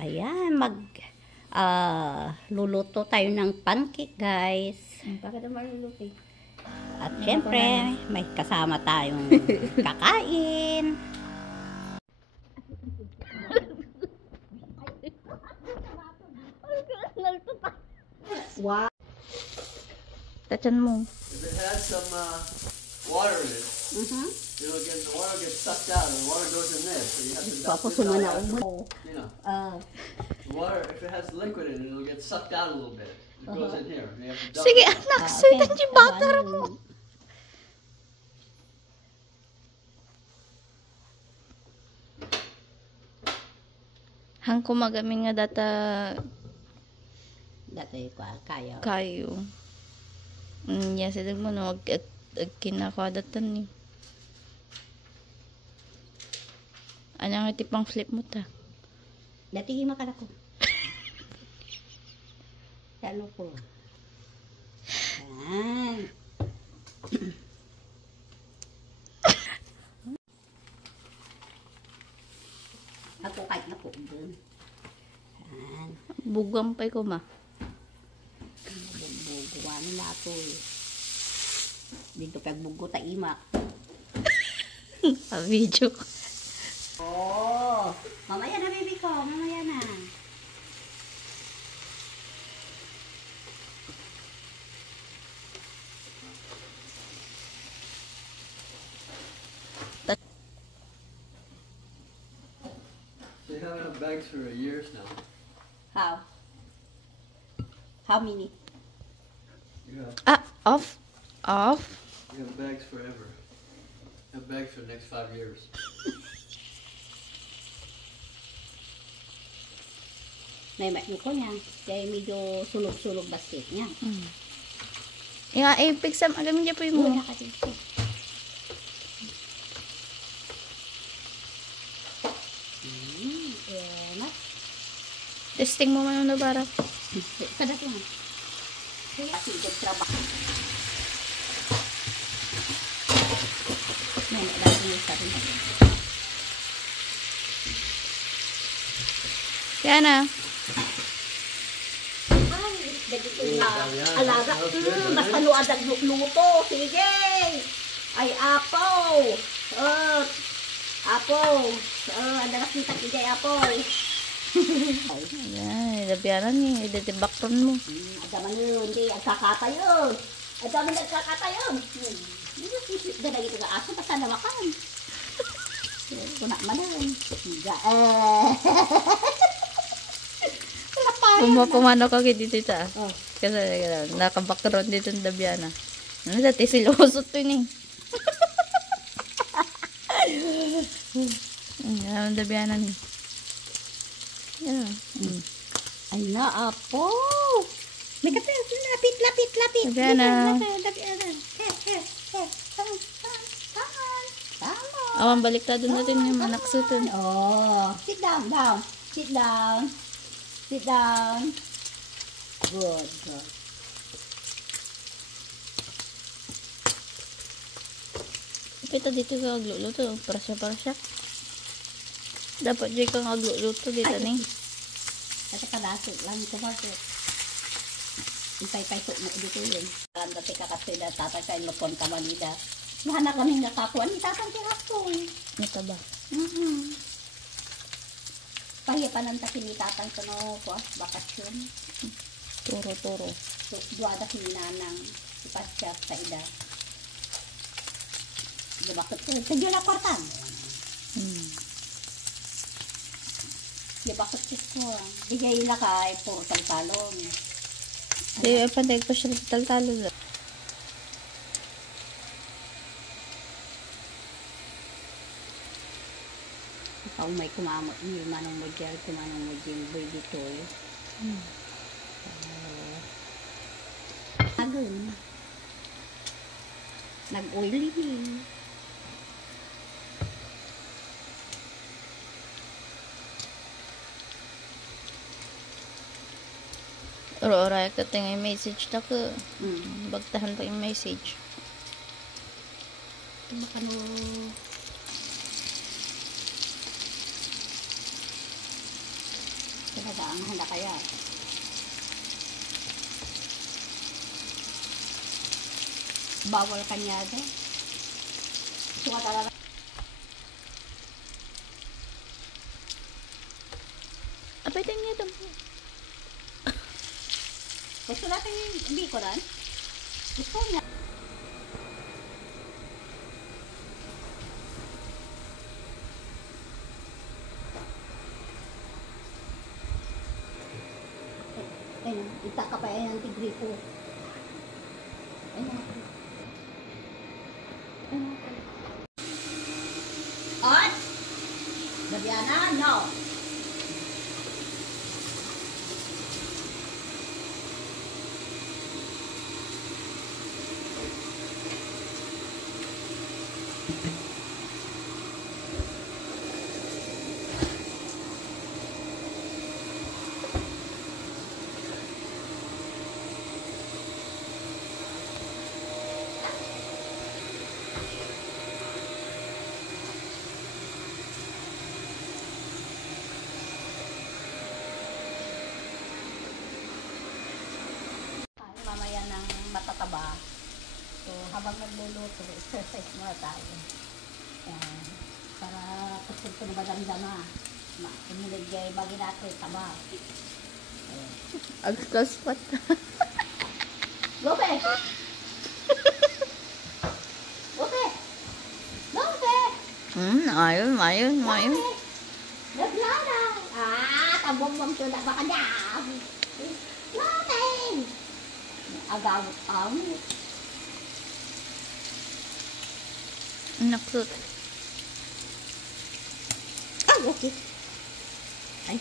Ayan, luluto tayo ng pancake, guys. Bakit ang maluluto? At syempre, may kasama tayong kakain. Wow. Tachan mo. If it has some water in it, the water gets sucked out, and the water goes in there. So you have to dump this out. You know, the water, if it has liquid in it, it'll get sucked out a little bit. It goes in here. You have to dump Sige, it out. anak, sweet ang butter mo. Hang kumagamin nga data Dati ko kayo. kayo. Yes, ito mo no, kinakwa datan ni. Ano nga tipang flip mo ta? Dati gimakan ako. Lalo ko. Ayan. Ako kahit na po dun. Ayan. Bugam pa ko ma. Buguan na ito eh. Dito pagbugo ta imak. A video. Oh, mamaya na baby ko, mamaya na. They have enough bags for years now. How? How many? You Off. have bags forever. You have bags for the next 5 years. May ko niya. Kaya medyo sulog-sulog basket niya. Nga, pigsam, agamin niya po yung mo. Muna ka dito. Enak. Testing mo man ang bara. Kada ko nga. Kaya sigod trabaho. May nalagay yung sa rin. Yan na. Ay, ganito na. Alaga. Basta luad ang luto. Sige. Ay, apo. Apo. Ang dagas kita kigay apo. Ayan, ilabianan niya. Idetibakron mo. Adaman yun. Hindi, agkakata yun. Adaman agkakata yun. Dala ito ka aso. Basta nawakan. Kuna manan. Higa. Pumano ka dito ta. Kasi nakabakron dito ng dabiana. Ano dati siloso to ni. Ang dabiana ni. Yan. Ay na, apo. May kapil. Lapit. Dabiana. Tama. Awan baliktado natin yung manaksutan. Oh, sit down. Good. Kita dito ka agluluto. Parasya. Dapat dyan kang agluluto dito ni. Kasi kadasot lang ito bakit. Ipay-pay mo dito yun. Kanda tika kasi na tatang sa ilokon ka manida. Mahana kami nakakuha ni tatang tirapon. Ito ba? Pahiyapan ang takin ni tatang sa bakasyon. Turo. So, duwada kininanang ipasya sa ida. Bakit ko? Tagyo na kwartan. Bakit ko? Bigay na kay puro taltalon. Di, panday ko siya taltalo. Ikaw may kumamot ni manong mo dyan, kumanong mo dyan, boy dito eh. Agun. Nag-oily eh. Ora ka tingay message ta ko. Bagtahan pa yung message. Baka no... Talaga, ang handa kaya. Bawal kanya doon. Suka talaga. Apay niya doon. Gusto natin yung bikoran? Gusto niya. Ayun, itaka pa yan ang tigripo. Ayun. Ayun. At! Gabiana, no! Mamaya ng matataba. So, habang nagluluto, exercise muna tayo. Ayan. Para kusog ko na badamdama. Umuligay, bagi natin, taba. Agkaspat. Lope! Lope! Lope! Ayun. Naglala! Tabong-bong to na baka dam! Lope! Agawot-awot. Naksut. Okay. Ay.